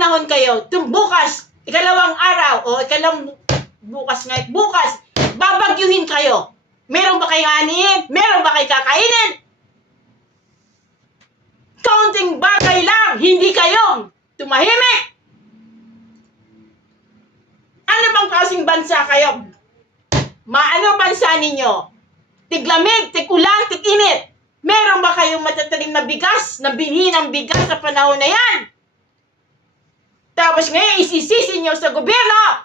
panahon kayo, bukas, ikalawang araw, o bukas, babagyuhin kayo. Meron ba kayong anin? Meron ba kayong kakainin? Kaunting bagay lang, hindi kayo tumahimik. Ano bang klaseng bansa kayo? Maano bansa ninyo? Tiglamig, tigulan, tiginit. Meron ba kayong matatanim na bigas, na binhi ng bigas sa panahon na yan? Tapos ngayon, isisisi nyo sa gobyerno.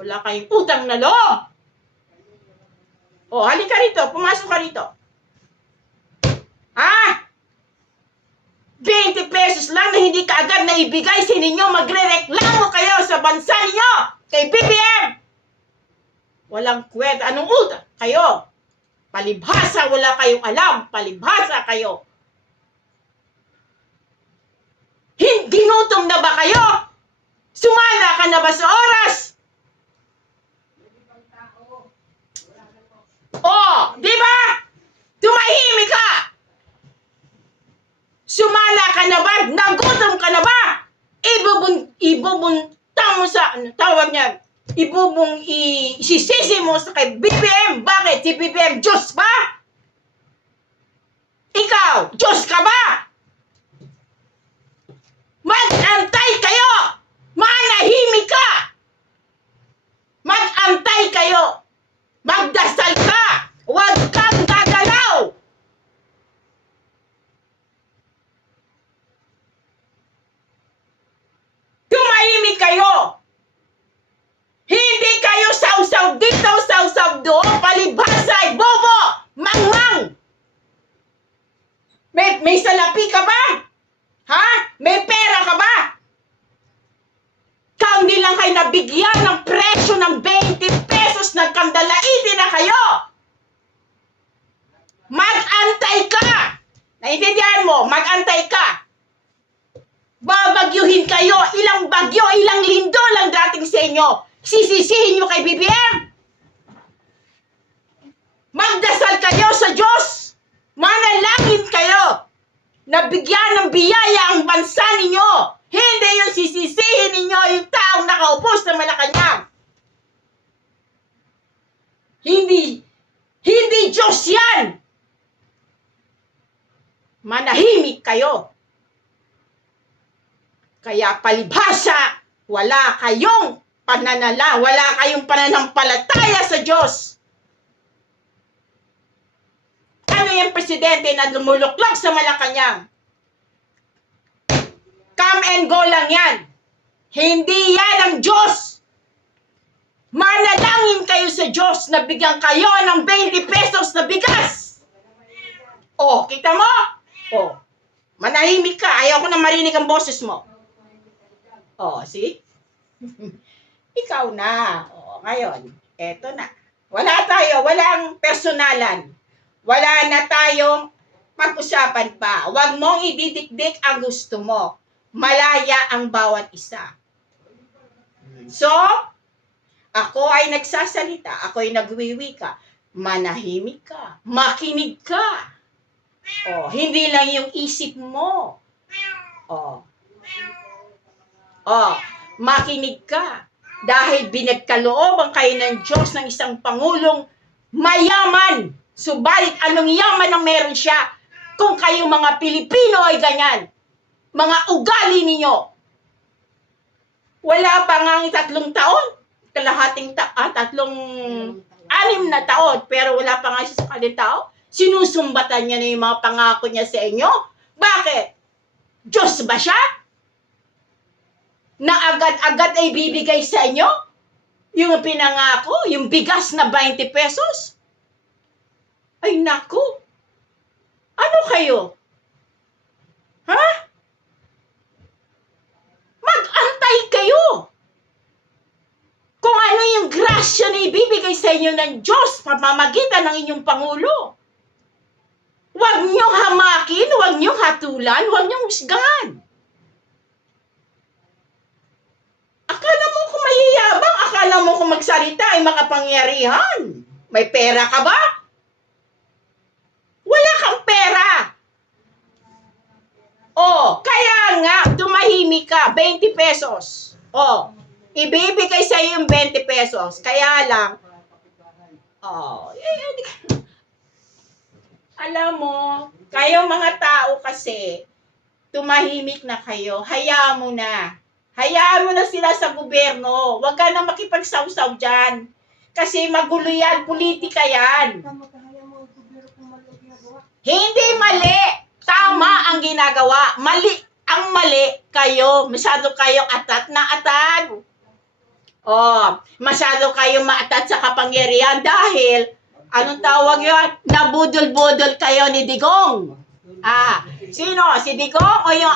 Wala kayong utang na loob. O, halika rito, pumasok ka rito. Ha? 20 pesos lang na hindi kaagad na ibigay sa inyo, magre-reklamo kayo sa bansa ninyo, kay BBM. Walang kwenta. Anong utang? Kayo. Palibhasa, wala kayong alam. Palibhasa kayo. Ginutom na ba kayo? Sumala ka na ba sa oras? Oh, di ba? Tumahimik ka. Sumala ka na ba? Nagutom ka na ba? Ibubuntang mo sa, ano tawag niya? Isisisi mo sa kay BBM. Bakit? Si BBM, Diyos ba? Ikaw, Diyos ka ba? Mag-antay kayo! Manahimik ka! Mag-antay kayo! Magdasal ka! Huwag kang gagalaw! Tumahimik kayo! Hindi kayo sausaw dito, sausaw doon, palibhasay, bobo, mangmang! May salapi ka ba? Ha? May pera ka ba? Hindi lang kayo nabigyan ng presyo ng 20 pesos, nagkandalaitin na kayo! Mag-antay ka! Naintindihan mo? Mag-antay ka! Babagyuhin kayo! Ilang bagyo, ilang lindo lang dating sa inyo! Sisisihin nyo kay BBM! Magdasal kayo sa Diyos! Manalangin kayo! Nabigyan ng biyaya ang bansa ninyo! Hindi yung sisisihin ninyo yung taong nakaupo sa Malacanang! Hindi Diyos yan! Manahimik kayo! Kaya palibhasa, wala kayong wala kayong pananampalataya sa Diyos. Ano yung presidente na lumuluklok sa Malacanang? Come and go lang yan. Hindi yan ang Diyos. Manalangin kayo sa Diyos na bigyan kayo ng 20 pesos na bigas. Oh, kita mo? Oh, manahimik ka. Ayaw ko na marinig ang boses mo. Oh, see? Ikaw na. O, ngayon, eto na. Walang personalan. Wala na tayong mag-usapan pa. Huwag mong ididikdik ang gusto mo. Malaya ang bawat isa. So, ako ay nagsasalita. Ako ay nagwiwika. Manahimik ka. Makinig ka. O, hindi lang yung isip mo. O, makinig ka. Dahil binagkalooban kayo ng Diyos ng isang Pangulong mayaman. Subalit, anong yaman ang meron siya? Kung kayo mga Pilipino ay ganyan. Mga ugali ninyo. Wala pa nga 3 taon. Anim na taon. Pero wala pa nga siya sa kalintao. Sinusumbatan niya na yung mga pangako niya sa inyo. Bakit? Diyos ba siya? Na agad-agad ay bibigay sa inyo? Yung pinangako, yung bigas na 20 pesos? Ay naku! Ano kayo? Ha? Mag-antay kayo! Kung ano yung grasya na ibibigay sa inyo ng Diyos pamamagitan ng inyong Pangulo. Huwag niyong hamakin, huwag niyong hatulan, huwag niyong husgahan. Akala mo kung mayayabang, akala mo kung magsalita ay makapangyarihan. May pera ka ba? Wala kang pera. Oh, kaya nga, tumahimik manahimik ka, 20 pesos. Oh, ibibigay sa iyo yung 20 pesos. Kaya lang, alam mo, kayo mga tao kasi, tumahimik na kayo, hayaan mo na. Hayaan mo na sila sa gobyerno. Huwag ka na makipagsawsaw dyan. Kasi magulo yan, politika yan. Hindi mali. Tama ang ginagawa. Mali. Ang mali, kayo. Masyado kayong atat na atat. Masyado kayong maatat sa kapangyarihan dahil, anong tawag yun? Nabudol-budol kayo ni Digong. Sino? Si Digong o yung...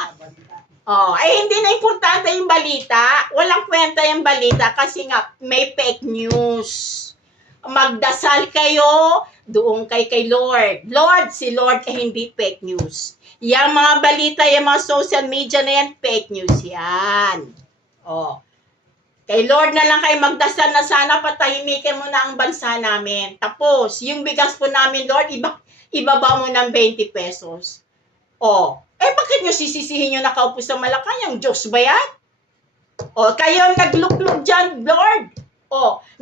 hindi na importante yung balita. Walang kwenta yung balita kasi nga may fake news. Magdasal kayo doon kay Lord. Lord, si Lord ay hindi fake news. Yung mga balita, yung mga social media na yan, fake news yan. Kay Lord na lang kayo magdasal na sana patahimikin mo na ang bansa namin. Tapos, yung bigas po namin, Lord, ibaba mo ng 20 pesos. Bakit nyo sisisihin yung nakaupo sa Malacanang? Diyos ba yan? Kayo nagluklog dyan, Lord.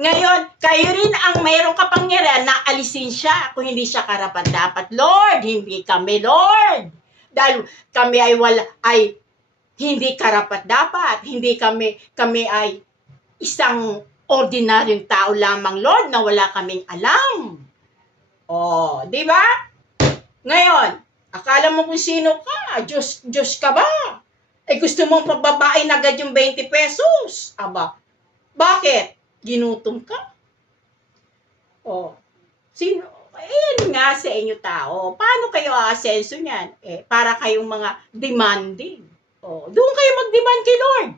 Ngayon, kayo rin ang mayroong kapangyarihan na alisin siya kung hindi siya karapat-dapat. Lord, hindi kami, Lord. Dahil kami ay hindi karapat-dapat. Hindi kami ay isang ordinaryong tao lamang, Lord, na wala kaming alam. Di ba? Ngayon, akala mo kung sino ka? Diyos ka ba? Gusto mong pababain agad yung 20 pesos. Bakit? Ginutom ka? Sino? Yan nga sa inyo tao. Paano kayo aasenso niyan? Para kayong mga demanding. Doon kayo mag-demand kay Lord.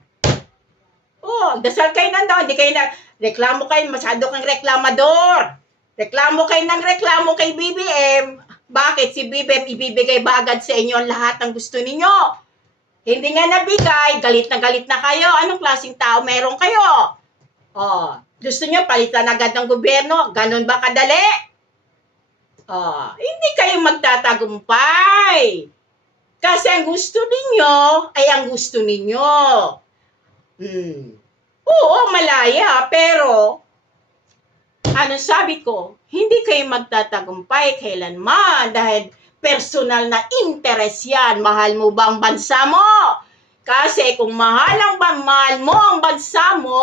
Dasal kayo nandoon. Hindi kayo reklamo kayo. Masyado kang reklamador. Reklamo kayo ng reklamo kay BBM. Bakit? Si BBM ibibigay ba agad sa inyo ang lahat ng gusto ninyo? Hindi nga nabigay, galit na kayo. Anong klaseng tao meron kayo? Gusto nyo palitan agad ng gobyerno? Ganon ba kadali? Hindi kayo magtatagumpay. Kasi ang gusto ninyo ay ang gusto ninyo. Malaya, pero ano sabi ko, hindi kayo magtatagumpay kailanman dahil personal na interest yan. Mahal mo ba ang bansa mo? Kasi kung mahal mo ang bansa mo,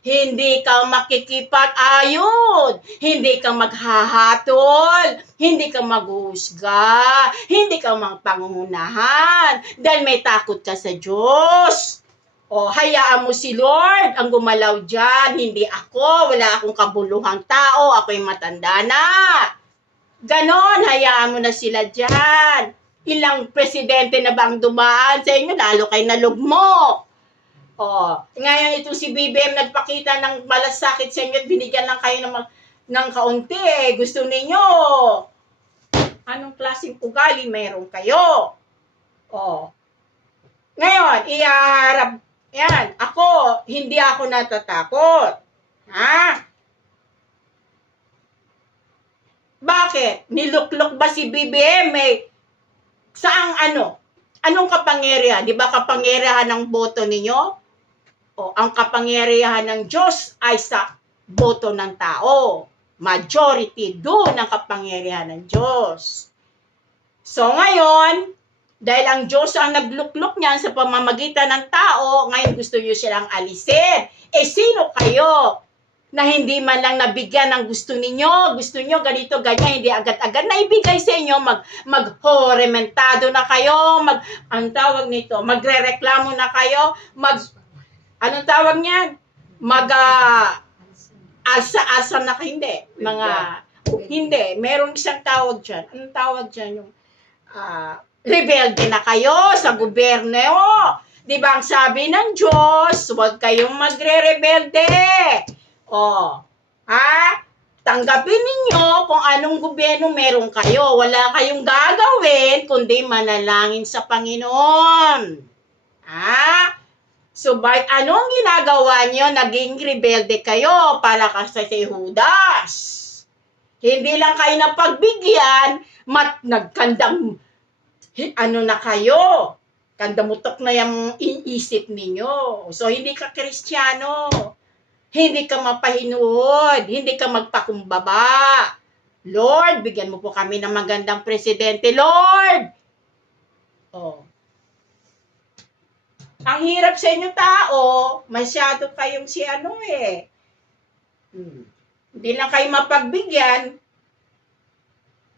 hindi ka makikipag-ayod, hindi ka maghahatol, hindi ka maghuhusga, hindi ka magpangunahan, dahil may takot ka sa Diyos. Hayaan mo si Lord ang gumalaw dyan, hindi ako, wala akong kabuluhang tao, ako'y matanda na. Ganon, hayaan mo na sila dyan. Ilang presidente na bang dumaan sa inyo, lalo kayo nalugmo. Ngayon itong si BBM nagpakita ng malasakit sa inyo at binigyan lang kayo ng kaunti. Gusto ninyo, anong klaseng ugali meron kayo? Ngayon, iharap, yan, hindi ako natatakot. Bakit? Niluklok ba si BBM? Saang Anong kapangyarihan? Di ba kapangyarihan ng boto ninyo? Ang kapangyarihan ng Diyos ay sa boto ng tao. Majority, doon ang kapangyarihan ng Diyos. So ngayon, dahil ang Diyos ang nagluklok niyan sa pamamagitan ng tao, ngayon gusto niyo silang alisin. Sino kayo na hindi man lang nabigyan ng gusto ninyo? Gusto niyo ganito, ganyan, hindi agad-agad na ibigay sa inyo, maghorementado na kayo, anong tawag nito, magrereklamo na kayo, anong tawag niyan? Asa na kayo, hindi, merong isang tawag dyan. Anong tawag dyan? Yung, rebelde na kayo sa gobyerno. Di ba ang sabi ng Diyos, huwag kayong magre-rebelde. Tanggapin ninyo kung anong gobyerno meron kayo. Wala kayong gagawin kundi manalangin sa Panginoon. So, anong ginagawa nyo? Naging rebelde kayo para kasi si Judas. Hindi lang kayo napagbigyan, nagkandang na kayo. Kandamutok na yung iisip ninyo. So, hindi ka Kristiyano. Hindi ka mapahinuod. Hindi ka magpakumbaba. Lord, bigyan mo po kami ng magandang presidente. Lord! Oh. Ang hirap sa inyo tao, masyado kayong Hindi lang kayo mapagbigyan.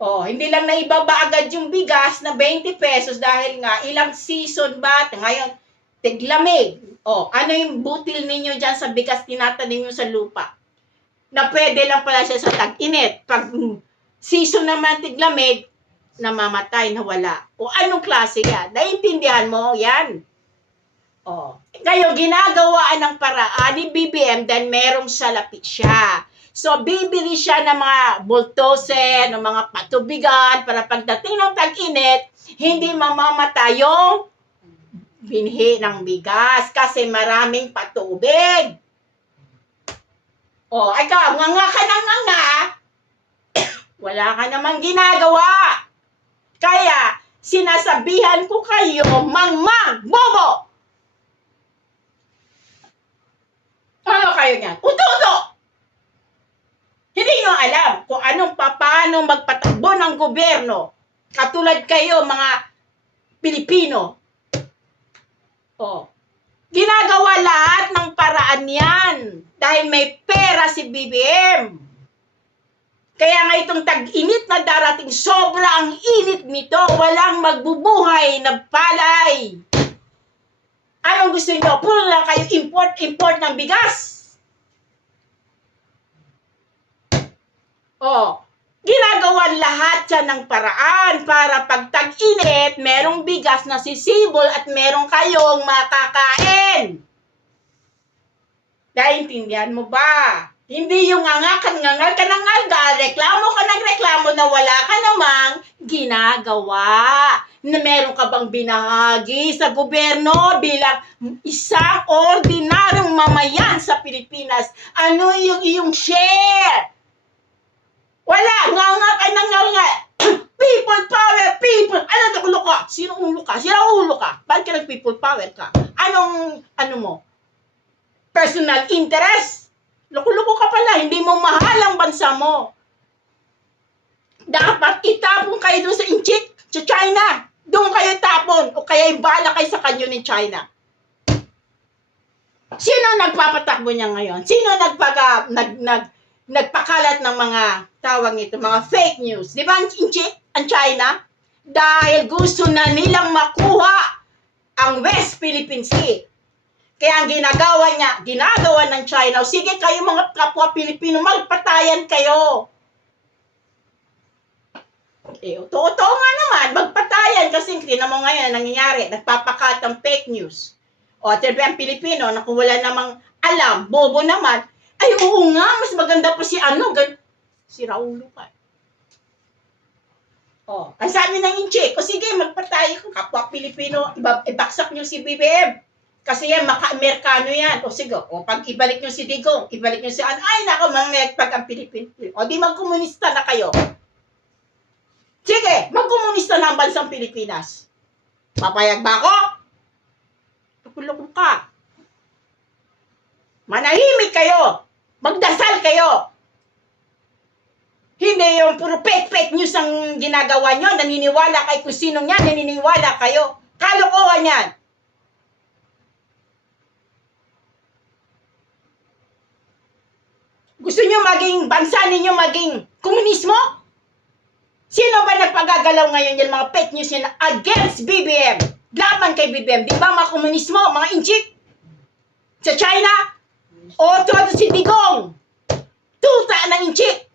Oh, hindi lang naibaba agad yung bigas na 20 pesos dahil nga ilang season ba? Ngayon, tiglamig. Oh, ano yung butil ninyo dyan sa bigas tinatanim nyo sa lupa? Na pwede lang pala siya sa tag-init. Pag season naman tiglamig, namamatay, nawala. O anong klase yan? Naintindihan mo yan? Oh. Ngayon, ginagawaan ng paraan ni BBM dahil merong salapit siya. So, bibili siya ng mga bulldozer, ng mga patubigan para pagdating ng tag-init, hindi mamamatay yung binhi ng bigas kasi maraming patubig. O, ikaw, nga ka ng nga, wala ka namang ginagawa. Kaya, sinasabihan ko kayo, mangmang, bobo! Ano kayo niyan? Uto-uto! Hindi nyo alam kung paano magpatakbo ng gobyerno. Katulad kayo, mga Pilipino. Oh. Ginagawa lahat ng paraan yan. Dahil may pera si BBM. Kaya nga itong tag-init na darating, sobrang init nito. Walang magbubuhay na palay. Anong gusto nyo? Puro lang kayo import ng bigas. Oh, ginagawa lahat yan ng paraan para pag tag-init, merong bigas na sisibol at merong kayong makakain. Naintindihan mo ba? Hindi yung ngangal ka ng reklamo ka ng reklamo na wala ka namang ginagawa. Na meron ka bang binahagi sa gobyerno bilang isang ordinaryong mamayan sa Pilipinas? Ano yung iyong share? Wala! Nga. People power! People! Ano ulo ka? Sino ulo ka? Bakit ka nag-people power ka? Ano mo? Personal interest? Loko-loko ka pala. Hindi mo mahal ang bansa mo. Dapat itapon kayo doon sa Inchik, sa China. Doon kayo tapon. O kaya ibala kayo sa kanyo ni China. Sino nagpapatakbo niya ngayon? Sino nagpakalat ng mga tawag nito, mga fake news? Di ba ang China? Dahil gusto na nilang makuha ang West Philippine Sea. Kaya ang ginagawa ng China, sige kayo mga kapwa Pilipino, magpatayan kayo. Totoo nga naman, magpatayan kasi tinan mo ngayon nangyayari, nagpapakalat ng fake news. O, ang Pilipino, na kung wala namang alam, bobo naman, ay oo nga, mas maganda pa si si Raulo ka. O, ang sabi ng Inche, sige, magpatay ko, kapwa Pilipino, ibaksak nyo si BBM. Kasi yan, maka-Amerikano yan. O sige, pag ibalik nyo si Digong, ibalik nyo si ay nako, pag ang Pilipino. O di magkomunista na kayo. Sige, magkomunista na ang bansang Pilipinas. Papayag ba ako? Tukulok ka. Manahimik kayo. Magdasal kayo. Hindi yung puro fake news ang ginagawa nyo. Naniniwala kay kung sinong yan. Naniniwala kayo. Kalokohan yan. Gusto nyo bansa ninyo maging komunismo? Sino ba nagpagagalaw ngayon yung mga fake news yan against BBM? Laban kay BBM. Di ba mga komunismo, mga inchik? Sa China? O todo si Digong? Tuta ng inchik?